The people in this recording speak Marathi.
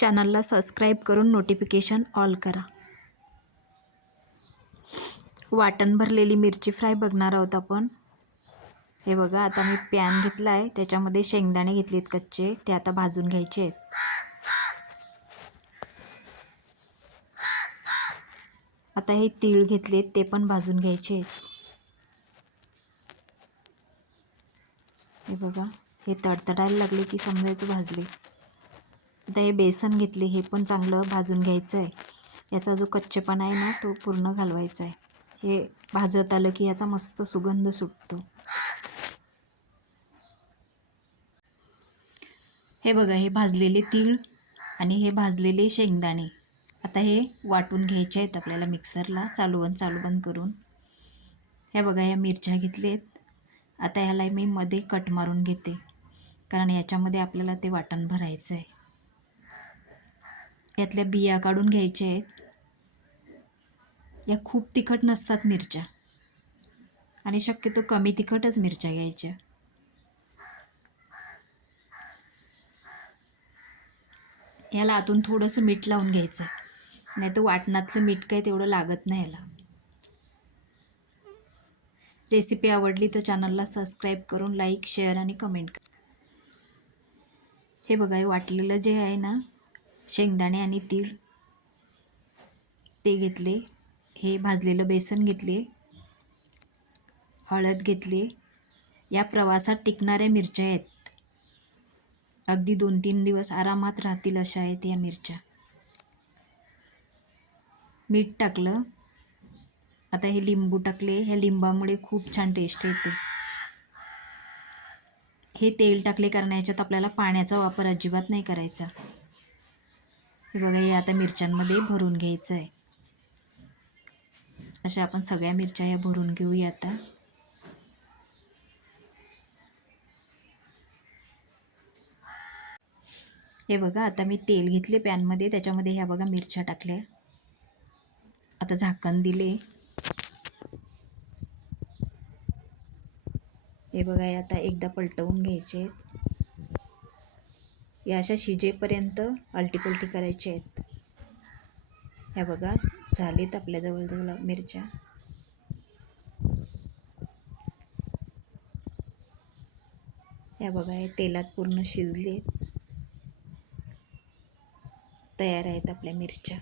चॅनलला सबस्क्राईब करून नोटिफिकेशन ऑल करा. वाटण भरलेली मिरची फ्राय बघणार आहोत आपण. हे बघा, आता मी पॅन घेतला आहे, त्याच्यामध्ये शेंगदाणे घेतलेत कच्चे, ते आता भाजून घ्यायचे आहेत. आता हे तीळ घेतलेत, ते पण भाजून घ्यायचे आहेत. हे बघा, हे तडतडायला लागले की समजायचं भाजले. आता हे बेसन घेतले, हे पण चांगलं भाजून घ्यायचं आहे. याचा जो कच्चेपणा आहे ना, तो पूर्ण घालवायचा आहे. हे भाजत आलं की याचा मस्त सुगंध सुटतो. हे बघा, हे भाजलेले तीळ आणि हे भाजलेले शेंगदाणे आता हे वाटून घ्यायचे आहेत आपल्याला मिक्सरला चालू बंद करून. हे बघा, या मिरच्या घेतलेत. आता ह्याला मी मध्ये कट मारून घेते, कारण याच्यामध्ये आपल्याला ते वाटण भरायचं आहे. यातल्या बिया काढून घ्यायच्या आहेत. या खूप तिखट नसतात मिरच्या, आणि शक्यतो कमी तिखटच मिरच्या घ्यायच्या. याला आतून थोडंसं मीठ लावून घ्यायचं, नाही तर वाटणातलं मीठ काही तेवढं लागत नाही याला. रेसिपी आवडली तर चॅनलला सबस्क्राईब करून लाईक, शेअर आणि कमेंट करा. हे बघा, हे वाटलेलं जे आहे ना, शेंगदाणे आणि तीळ ते घेतले. हे भाजलेलं बेसन घेतले, हळद घेतली. या प्रवासात टिकणाऱ्या मिरच्या आहेत, अगदी 2-3 दिवस आरामात राहतील अशा आहेत या मिरच्या. मीठ टाकलं. आता हे लिंबू टाकले, ह्या लिंबामुळे खूप छान टेस्ट येते. हे तेल टाकले कारण याच्यात आपल्याला पाण्याचा वापर अजिबात नाही करायचा. हे बघा, हे आता मिरच्यांमध्ये भरून घ्यायचं आहे. अशा आपण सगळ्या मिरच्या ह्या भरून घेऊया आता. हे बघा, आता मी तेल घेतले पॅनमध्ये, त्याच्यामध्ये ह्या बघा मिरच्या टाकल्या. आता झाकण दिले. हे बघा, हे आता एकदा पलटवून घ्यायचे. या अशा शिजेपर्यंत आलटीपलटी करायचे आहेत. ह्या बघा, झालेत आपल्या जवळजवळ मिरच्या. ह्या बघा, हे तेलात पूर्ण शिजले, तयार आहेत आपल्या मिरच्या.